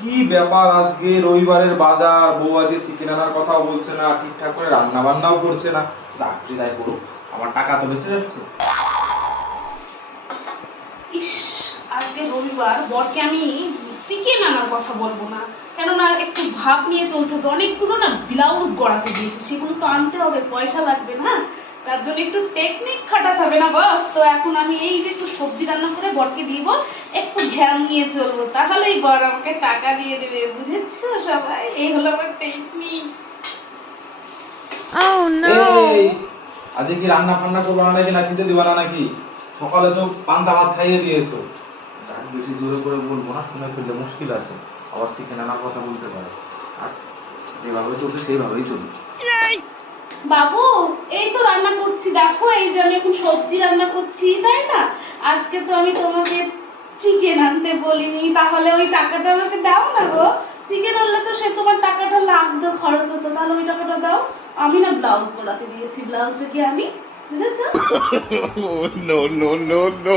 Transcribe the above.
কি ব্যাপার, আজকে রবিবারের বাজার, বউ আজকে চিকেন আনার কথাও বলছে না, ঠিকঠাক করে রান্না বান্নাও করছে না। চাকরি যাই করুক, আমার টাকা তো বেঁচে যাচ্ছে। ইস, আজকে রবিবার, বরকে আমি চিকেন আনার কথা বলবো না, কেননা একটু ভাব নিয়ে চলতে হবে। অনেকগুলো না ব্লাউজ গড়াতে দিয়েছে, সেগুলো তো আনতে হবে, পয়সা লাগবে না? তার জন্য একটু টেকনিক খাটাতে হবে না বস? তো এখন আমি এই যে একটু সবজি রান্না করে বরকে দিব, একটু ধ্যান নিয়ে চলবো, তাহলেই বর আমাকে টাকা দিয়ে দেবে। বুঝেছো সবাই? এই হলো আমার টেকনিক। Oh এই, no! আজকে কি রান্না ফান্না করবো না নাকি, না খেতে দিবা না নাকি? সকালে তো পান্তা ভাত খাইয়ে দিয়েছো। আর বেশি জোরে করে বলবো না, শুনে ফেললে মুশকিল আছে। আবার চিকেন আনার কথা বলতে পারে। আর যেভাবে চলছে সেইভাবেই চলবে। বাবু, এই তো রান্না করছি, দেখো এই যে আমি এখন সবজি রান্না করছি, তাই না? আজকে তো আমি তোমাকে চিকেন আনতে বলিনি, তাহলে ওই টাকাটা আমাকে দাও না গো। চিকেন আনলে তো সে তোমার টাকাটা লাগতো, খরচ হতো, তাহলে ওই টাকাটা দাও। আমি না ব্লাউজ গলাতে দিয়েছি, ব্লাউজটা কি আমি, বুঝেছো? Oh no no no no!